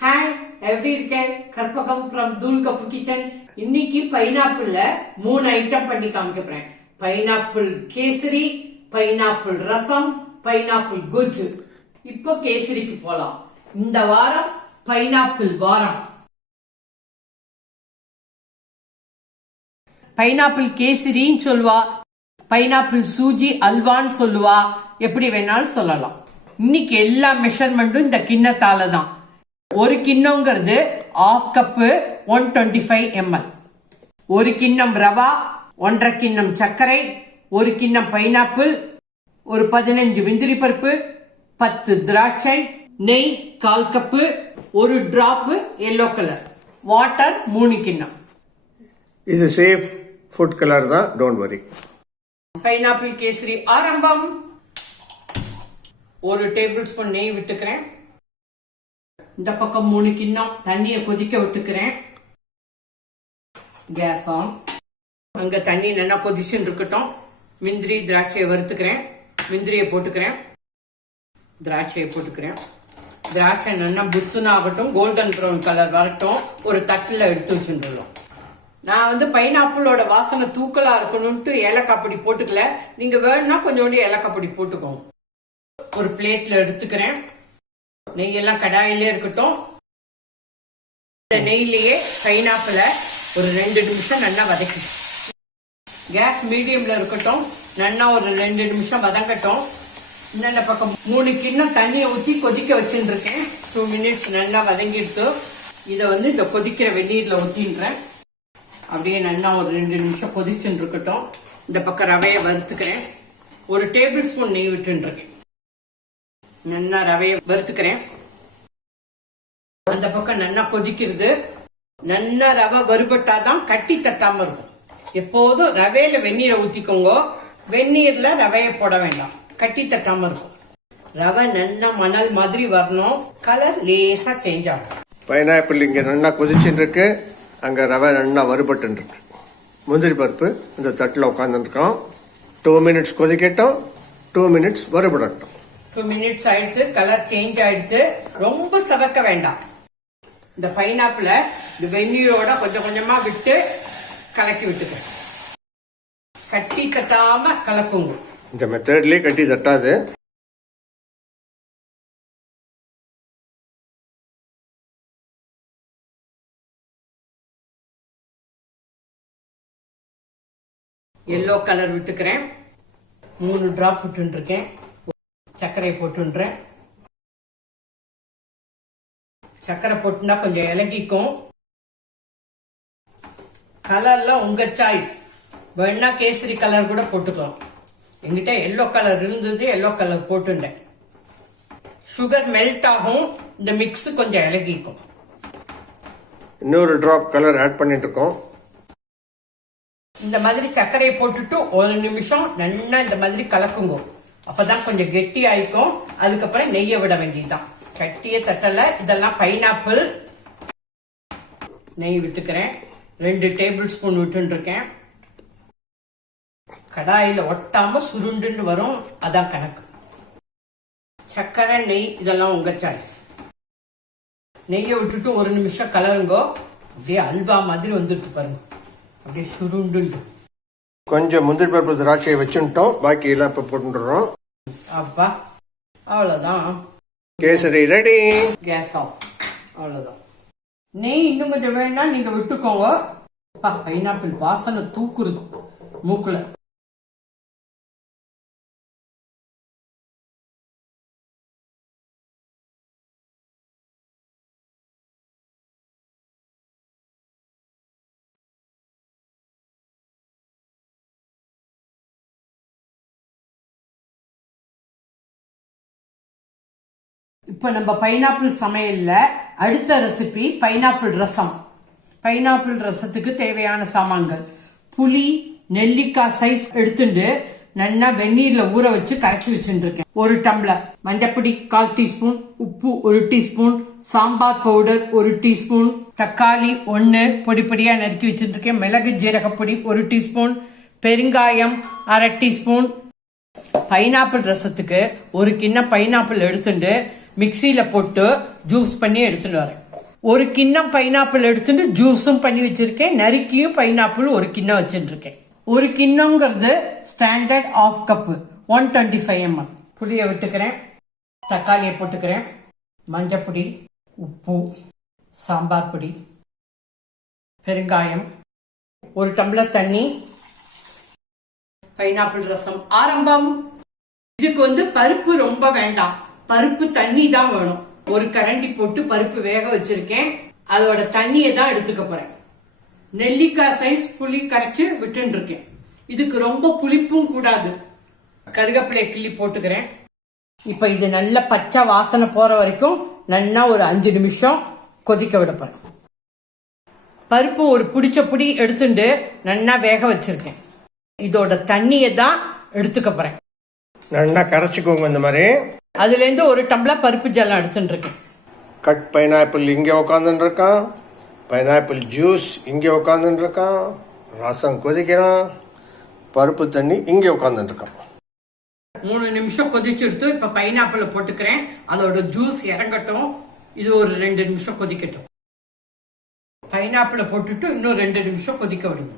Hi எப்படி இருக்கேன்? Karpagam from தூள் கப்பு கிச்சன் இன்னைக்கு பைனாப்பிள்ல மூணு ஐட்டம் பண்ணி காமிக்க போறேன். Pineapple kesari pineapple rasam pineapple gojju இப்போ கேசரிக்கு போலாம். இந்த வாரம் பைனாப்பிள் வாரம். பைனாப்பிள் கேசரின்னு சொல்லுவா. பைனாப்பிள் சூஜி அல்வான்னு சொல்லுவா. எப்படி வேணாலும் சொல்லலாம். இன்னைக்கு எல்லா மெஷர்மெண்ட்டும் இந்த கிண்ணத்தால தான். ஒரு கிண்ணங்கிறது half cup one twenty five ML ஒரு கிண்ணம் ரவா ஒன்றரை கிண்ணம் சர்க்கரை ஒரு கிண்ணம் பைனாப்பிள் ஒரு பதினஞ்சு முந்திரி பருப்பு பத்து திராட்சை நெய் கால் கப்பு ஒரு டிராப்பு எல்லோ கலர் வாட்டர் மூணு கிண்ணம். இது சேஃப் ஃபுட் கலர் தான் டோன்ட் வரி பைனாப்பிள் கேசரி ஆரம்பம். ஒரு டேபிள் ஸ்பூன் நெய் விட்டுக்கிறேன். இந்த பக்கம் மூணு கிண்ணம். தண்ணியை கொதிக்க விட்டுக்கிறேன். கேஸ் ஆன் அங்க தண்ணி நல்லா கொதிச்சுன்னு இருக்கட்டும். முந்திரி திராட்சையை வறுத்துக்கிறேன். முந்திரியை போட்டுக்கிறேன். திராட்சையை போட்டுக்கிறேன். திராட்சை நல்லா பிஸ்ஸுனாகட்டும் ஆகட்டும். கோல்டன் ப்ரௌன் கலர் வரட்டும். ஒரு தட்டில் எடுத்து வச்சுருந்தோம் நான் வந்து பைனாப்பிளோட வாசனை தூக்கலாக இருக்கணும்ட்டு ஏலக்காய் பொடி போட்டுக்கல. நீங்கள் வேணும்னா கொஞ்சோண்டு ஏலக்காய் பொடி போட்டுக்கோங்க. ஒரு பிளேட்டில் எடுத்துக்கிறேன். நெய் எல்லாம் கடாயிலே இருக்கட்டும். இந்த நெய்லயே பைனாப்பிள ஒரு ரெண்டு நிமிஷம் நல்லா வதக்கி கேஸ் மீடியம்ல இருக்கட்டும். நல்லா ஒரு ரெண்டு நிமிஷம் வதங்கட்டும். இந்த பக்கம் மூணு கிண்ணம் தண்ணியை ஊற்றி கொதிக்க வச்சுட்டு இருக்கேன் டூ மினிட்ஸ் நல்லா வதங்கிட்டு இதை வந்து இந்த கொதிக்கிற வெந்நீரில் ஊற்றின்றேன் அப்படியே நல்லா ஒரு ரெண்டு நிமிஷம் கொதிச்சுட்டு இருக்கட்டும். இந்த பக்கம் ரவையை வறுத்துக்கிறேன். ஒரு டேபிள் ஸ்பூன் நெய் விட்டுருக்கேன் நல்லா ரவையை வறுத்துக்கிறேன். அந்த பக்கம் நல்லா கொதிக்கிறது. நல்லா ரவை வறுபட்டாதான் கட்டி தட்டாம இருக்கும். எப்போதும் ரவையில வெந்நீரை ஊத்திக்கோங்க. வெந்நீர்ல ரவையை போட வேண்டாம். கட்டி தட்டாம இருக்கும். ரவை நல்லா மணல் மாதிரி வரணும். கலர் லேசா சேஞ்ச் ஆகும். பைனாப்பிள் இங்கே நல்லா கொதிச்சுட்டு இருக்கு அங்கே ரவை நல்லா வறுபட்டு இருக்கு முந்திரி பருப்பு இந்த தட்டில் உட்காந்துருக்கோம் டூ மினிட்ஸ் கொதிக்கட்டும். டூ மினிட்ஸ் வறுபடட்டும். டூ மினிட்ஸ் ஆயிடுச்சு கலர் சேஞ்ச் ஆயிடுச்சு. ரொம்ப சவக்க வேண்டாம். இந்த பைனாப்பிள இந்த வெந்நீரோட கொஞ்சம் கொஞ்சமா விட்டு கலக்கி விட்டுக்கிறேன் கட்டி கட்டாம கலக்குங்க. இந்த மெத்தட்லேயே கட்டி தட்டாது. எல்லோ கலர் விட்டுக்கிறேன். மூணு டிராப் விட்டுருக்கேன் சர்க்கரை போட்டுன்றேன். சர்க்கரை போட்டுனா கொஞ்சம் இலகிக்கும். கலர்ல உங்க சாய்ஸ் வேணா கேசரி கலர் கூட போட்டுக்கலாம். என்கிட்ட எல்லோ கலர் இருந்தது எல்லோ கலர் போட்டுட்டேன் சுகர் மெல்ட் ஆகும் இந்த மிக்ஸ் கொஞ்சம் இலகிக்கும். இன்னொரு ட்ராப் கலர் ஆட் பண்ணிட்டு இருக்கோம் இந்த மாதிரி சர்க்கரையை போட்டுட்டு ஒரு நிமிஷம் நல்லா இந்த மாதிரி கலக்குங்க. அப்பதான் கொஞ்சம் கெட்டி ஆயிக்கும் அதுக்கப்புறம் நெய்யை விட வேண்டியதுதான். கட்டிய தட்டல இதெல்லாம் பைனாப்பிள் நெய் விட்டுக்கிறேன். ரெண்டு டேபிள் ஸ்பூன் விட்டுருக்கேன் கடாயில ஒட்டாம சுருண்டுன்னு வரும். அதான் கணக்கு. சர்க்கரை நெய் இதெல்லாம் உங்க சாய்ஸ் நெய்யை விட்டுட்டு ஒரு நிமிஷம் கலருங்கோ. அப்படியே அல்வா மாதிரி வந்துட்டு பாருங்க. அப்படியே சுருண்டுண்டு. கொஞ்சம் முந்திரி பருப்பு திராட்சையை வச்சுட்டோம் பாக்கி எல்லாம் இப்போ போட்டுடுறோம். அப்பா அவ்வளோதான் கேசரி ரெடி. Gas off. அவ்வளோதான் நெய் இன்னும் கொஞ்சம் வேணும்னா நீங்க விட்டுக்கோங்க. அப்பா பைனாப்பிள் வாசனை தூக்குறது மூக்குல. இப்போ நம்ம பைனாப்பிள் சமையலில் அடுத்த ரெசிபி பைனாப்பிள் ரசம். பைனாப்பிள் ரசத்துக்கு தேவையான சாமான்கள். புளி நெல்லிக்காய் சைஸ் எடுத்துட்டு நல்லா வெந்நீரில் ஊற வச்சு கரைச்சி வச்சுருக்கேன் ஒரு டம்ளர் மஞ்சப்பொடி கால் டீஸ்பூன். உப்பு ஒரு டீஸ்பூன். சாம்பார் பவுடர் ஒரு டீஸ்பூன். தக்காளி ஒன்று பொடி பொடியாக நறுக்கி வச்சுருக்கேன் மிளகு ஜீரகப்பொடி ஒரு டீஸ்பூன். பெருங்காயம் அரை டீஸ்பூன். பைனாப்பிள் ரசத்துக்கு ஒரு கிண்ணம் பைனாப்பிள் எடுத்துட்டு மிக்சியில் போட்டு ஜூஸ் பண்ணி எடுத்துட்டு வரேன். ஒரு கிண்ணம் பைனாப்பிள் எடுத்துட்டு ஜூஸும் பண்ணி வச்சிருக்கேன். நறுக்கியும் பைனாப்பிள் ஒரு கிண்ணம் வச்சுருக்கேன். ஒரு கிண்ணங்கிறது standard of cup one twenty five ml புளியை விட்டுக்கிறேன். தக்காளியை போட்டுக்கிறேன். மஞ்சப்பொடி உப்பு சாம்பார் பொடி பெருங்காயம் ஒரு டம்ளர் தண்ணி பைனாப்பிள் ரசம். ஆரம்பம். இதுக்கு வந்து பருப்பு ரொம்ப வேண்டாம். பருப்பு தண்ணி தான் வேணும். ஒரு கரண்டி போட்டு பருப்பு வேக வச்சிருக்கேன். அதோட தண்ணியை தான் எடுத்துக்க போறேன். நெல்லிக்காய் சைஸ் புளி கரைச்சு விட்டுன்னு இருக்கேன் இதுக்கு ரொம்ப புளிப்பும் கூடாது. கருகப்பிலை கிள்ளி போட்டுக்கிறேன். இப்ப இது நல்ல பச்சை வாசனை போற வரைக்கும் நல்லா ஒரு அஞ்சு நிமிஷம் கொதிக்க விட போறேன். பருப்பு ஒரு பிடிச்ச புடி எடுத்துட்டு நல்லா வேக வச்சிருக்கேன். இதோட தண்ணியை தான் எடுத்துக்க போறேன். நல்லா கரைச்சிக்கோங்க இந்த மாதிரி. அதுல இருந்து ஒரு டம்ளர் பருப்பு ஜலம் இருக்கேன் கட் பைனாப்பிள் இங்கே உட்காந்துட்டு இருக்கான் பைனாப்பிள் ஜூஸ் இங்கே உட்காந்துட்டு இருக்கான் ரசம் கொதிக்கிறான். பருப்பு தண்ணி இங்கே உட்காந்துட்டு இருக்கான் மூணு நிமிஷம் கொதிச்சு எடுத்து இப்ப பைனாப்பிள போட்டுக்கிறேன். அதோட ஜூஸ் இறங்கட்டும். இது ஒரு ரெண்டு நிமிஷம் கொதிக்கட்டும். பைனாப்பிள போட்டுட்டு இன்னும் ரெண்டு நிமிஷம் கொதிக்க விடுங்க.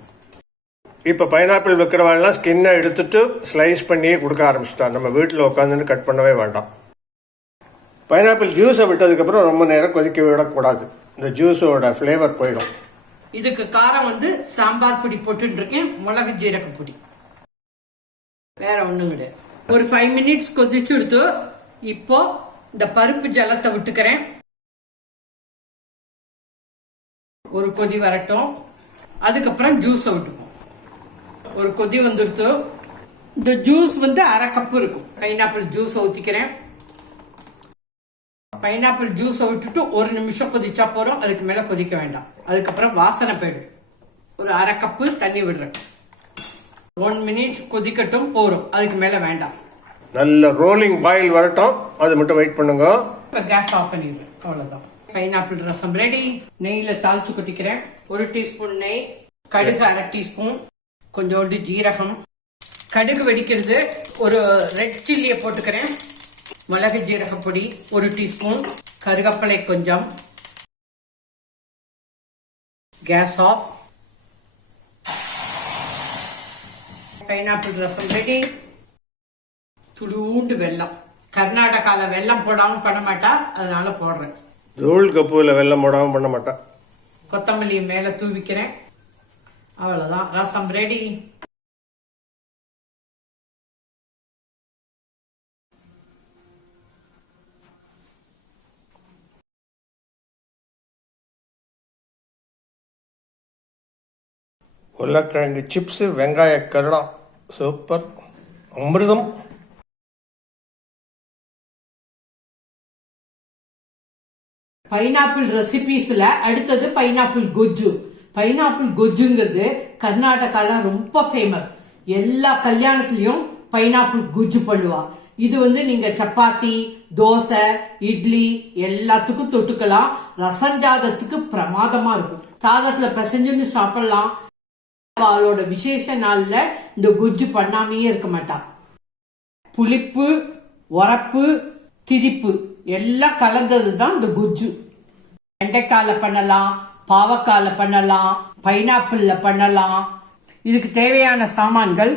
இப்போ பைனாப்பிள் விற்கிறவாள்லாம் ஸ்கின்னை எடுத்துட்டு ஸ்லைஸ் பண்ணியே கொடுக்க ஆரம்பிச்சிட்டான் நம்ம வீட்டில் உட்காந்துன்னு கட் பண்ணவே வேண்டாம். பைனாப்பிள் ஜூஸை விட்டதுக்கப்புறம் ரொம்ப நேரம் கொதிக்க விடக்கூடாது. இந்த ஜூஸோட ஃப்ளேவர் போயிடும். இதுக்கு காரம் வந்து சாம்பார் பொடி போட்டுட்டு இருக்கேன் மிளகு ஜீரக பொடி. வேற ஒன்றும் கிடையாது. ஒரு ஃபைவ் மினிட்ஸ் கொதிச்சு எடுத்து இப்போ இந்த பருப்பு ஜலத்தை விட்டுக்கிறேன். ஒரு கொதி வரட்டும். அதுக்கப்புறம் ஜூஸை விட்டுப்போம். ஒரு கொதி வந்துடுத்து இந்த ஜூஸ் வந்து அரை கப்பு இருக்கும். பைனாப்பிள் ஜூஸை ஊற்றிக்கிறேன் பைனாப்பிள் ஜூஸை விட்டுட்டு ஒரு நிமிஷம் கொதிச்சா போறோம் அதுக்கு மேல கொதிக்க வேண்டாம். அதுக்கப்புறம் வாசனை போயிடும் ஒரு அரை கப்பு தண்ணி விடுறேன். ஒன் மினிட் கொதிக்கட்டும் போறோம் அதுக்கு மேல வேண்டாம். நல்ல ரோலிங் பாயில் வரட்டும். அது மட்டும் வெயிட் பண்ணுங்க. இப்ப கேஸ் ஆஃப் பண்ணிடுறேன். அவ்வளவுதான். பைனாப்பிள் ரசம் ரெடி நெய்ல தாளிச்சு கொட்டிக்கிறேன். ஒரு டீஸ்பூன் நெய். கடுகு அரை டீஸ்பூன். கொஞ்சோண்டு ஜீரகம் கடுகு வெடிக்கிறது ஒரு ரெட் சில்லியை போட்டுக்கிறேன். மிளகு ஜீரக பொடி ஒரு டீஸ்பூன் கருகப்பளை கொஞ்சம். Gas off pineapple rasam ready துளூண்டு வெல்லம். கர்நாடகால வெல்லம் போடாம பண்ண மாட்டா அதனால போடுறேன். தூள் கப்புல வெள்ளம் போடாமல் பண்ண மாட்டேன் கொத்தமல்லி மேல தூவிக்கிறேன். அவ்வளவுதான். ரசம் ரெடி உருளைக்கிழங்கு சிப்ஸு வெங்காய கருடா. சூப்பர் அமிர்தம். பைனாப்பிள் ரெசிபீஸ்ல அடுத்தது பைனாப்பிள் கொஜ்ஜு பைனாப்பிள் கொஜ்ஜுங்கிறது கர்நாடகாலாம் ரொம்ப ஃபேமஸ் எல்லா கல்யாணத்துலயும் பைனாப்பிள் குஜ்ஜு பண்ணுவா. இது வந்து நீங்க சப்பாத்தி தோசை இட்லி எல்லாத்துக்கும் தொட்டுக்கலாம். ரசஞ்சாதத்துக்கு பிரமாதமா இருக்கும். சாதத்துல பிரசஞ்சுன்னு சாப்பிடலாம். அவளோட விசேஷ நாள்ல இந்த குஜ்ஜு பண்ணாமையே இருக்க மாட்டான் புளிப்பு உரப்பு திரிப்பு எல்லாம் கலந்தது தான் இந்த குஜ்ஜு வெண்டைக்கால பண்ணலாம் பாவக்கால பண்ணலாம் பைனாப்பிளில் பண்ணலாம். இதுக்கு தேவையான சாமான்கள்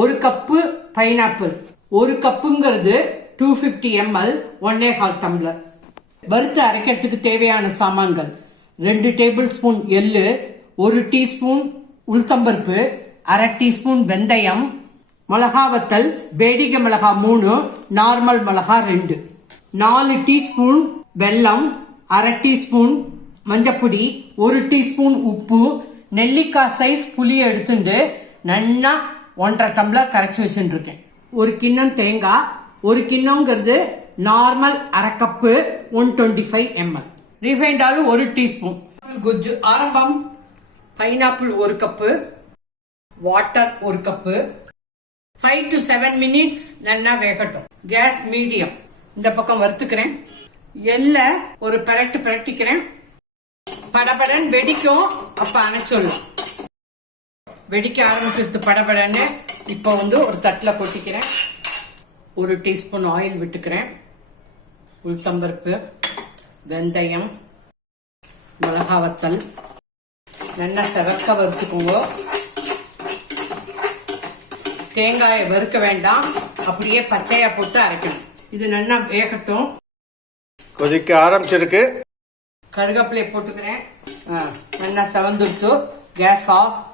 ஒரு கப்பு பைனாப்பிள் ஒரு கப்புங்கிறது டூ பிப்டி எம்எல் ஒன்னே கால் டம்ளர் வறுத்து அரைக்கிறதுக்கு தேவையான சாமான்கள். ரெண்டு டேபிள் ஸ்பூன் எள்ளு ஒரு டீஸ்பூன் உளுத்தம்பருப்பு அரை டீஸ்பூன் வெந்தயம் மிளகா வத்தல் வேடிக்கை மிளகா மூணு நார்மல் மிளகா ரெண்டு. நாலு டீஸ்பூன் வெல்லம் அரை டீஸ்பூன் மஞ்சப்பொடி ஒரு டீஸ்பூன் உப்பு நெல்லிக்காய் சைஸ் புளியை எடுத்துட்டு நன்னா ஒன்றரை டம்ளர் கரைச்சி வச்சுருக்கேன் ஒரு கிண்ணம் தேங்காய் ஒரு கிண்ணங்கிறது நார்மல் அரை cup one twenty five ml refined oil ஒரு டீஸ்பூன். குஜ்ஜு ஆரம்பம். பைனாப்பிள் ஒரு கப்பு வாட்டர் ஒரு cup five to seven minutes நல்லா வேகட்டும். கேஸ் மீடியம் இந்த பக்கம் வறுத்துக்கிறேன். எல்ல ஒரு பரட்டு பிரட்டிக்கிறேன். படபடன் வெடிக்கும். அப்ப அணைச்சிடலாம் வெடிக்க ஆரம்பிச்சிருத்து படபடன்னு. இப்போ வந்து ஒரு தட்டில் கொட்டிக்கிறேன். ஒரு டீஸ்பூன் ஆயில் விட்டுக்கிறேன். உளுத்தம்பருப்பு வெந்தயம் மிளகா வத்தல் நல்லா சிறக்க வறுத்துக்கோங்க தேங்காயை வறுக்க வேண்டாம். அப்படியே பச்சையா போட்டு அரைக்கணும். இது நல்லா வேகட்டும். கொதிக்க ஆரம்பிச்சிருக்கு. கருவேப்பிலையை போட்டுக்கிறேன். ஆ, நல்லா செவந்துடுத்து கேஸ் ஆஃப்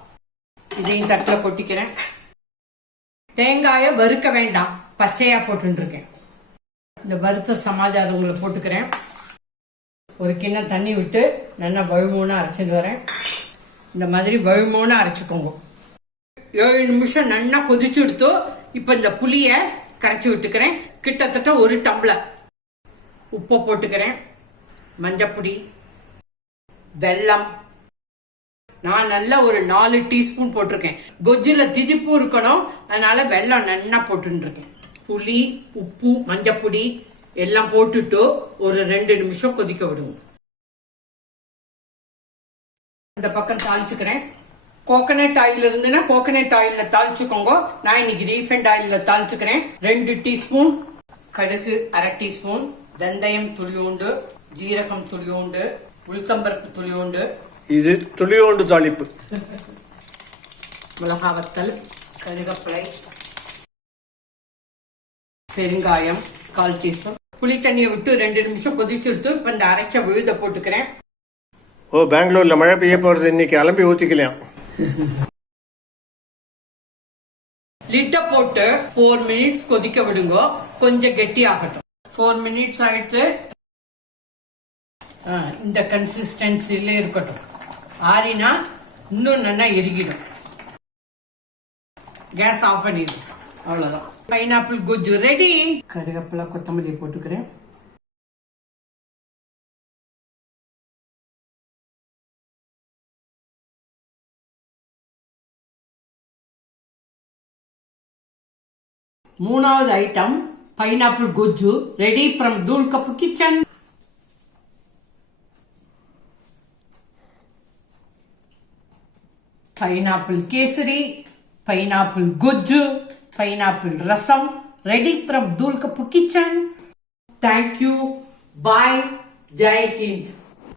இதையும் தட்டில் கொட்டிக்கிறேன். தேங்காயை வறுக்க வேண்டாம். பச்சையா போட்டுருக்கேன். இந்த வறுத்த சமாச்சாரங்களை போட்டுக்கிறேன். ஒரு கிண்ணம் தண்ணி விட்டு நல்லா வழுமூணு அரைச்சிட்டு வரேன். இந்த மாதிரி வழுமூணு அரைச்சிக்கோங்க. ஏழு நிமிஷம் நல்லா கொதிச்சு எடுத்து இப்போ இந்த புளியை கரைச்சி விட்டுக்கிறேன். கிட்டத்தட்ட ஒரு டம்ளர் உப்பை போட்டுக்கிறேன். மஞ்சப்பொடி வெல்லம். நான் நல்லா ஒரு நாலு டீஸ்பூன் போட்டிருக்கேன். கொஜ்ஜில் திதிப்பும் இருக்கணும். அதனால வெல்லம் நல்லா போட்டுருக்கேன் புளி உப்பு மஞ்சப்பொடி எல்லாம் போட்டுட்டு ஒரு ரெண்டு நிமிஷம் கொதிக்க விடுங்க. இந்த பக்கம் தாளிச்சுக்கிறேன். கோகனட் ஆயில் இருந்துன்னா கோகனட் ஆயிலில் தாளிச்சுக்கோங்க. நான் இன்னைக்கு ரீஃபைண்ட் ஆயிலில் தாளிச்சுக்கிறேன். ரெண்டு டீஸ்பூன் கடுகு அரை டீஸ்பூன் வெந்தயம் துளியோண்டு ஜீரகம் துளியோண்டு உளுத்தம்பருப்பு துளியோண்டு இது துளியோண்டு தாளிப்பு. மிளகா வத்தல் கருகப்பிலை பெருங்காயம் கால் டீஸ்பூன். புளி தண்ணியை விட்டு ரெண்டு நிமிஷம் கொதிச்சு எடுத்து இப்ப இந்த அரைச்ச விழுத போட்டுக்கிறேன். ஓ பெங்களூர்ல மழை பெய்ய போறது இன்னைக்கு அலம்பி ஊத்திக்கலாம் லிட்ட போட்டு ஃபோர் மினிட்ஸ் கொதிக்க விடுங்க. கொஞ்சம் கெட்டி ஆகட்டும் ஃபோர் மினிட்ஸ் ஆயிடுச்சு. இந்த கன்சிஸ்டன்சில இருக்கட்டும். ஆறினா இன்னும் நல்லா எரிகிடும். கேஸ் ஆஃப் பண்ணிடு. அவ்வளவுதான். பைனாப்பிள் குஜ்ஜு ரெடி கருவேப்பிலை கொத்தமல்லி போட்டுக்கிறேன். மூணாவது item pineapple gojju ready from தூள் cup kitchen pineapple kesari pineapple gojju pineapple rasam ready from தூள் cup kitchen thank you bye Jai Hind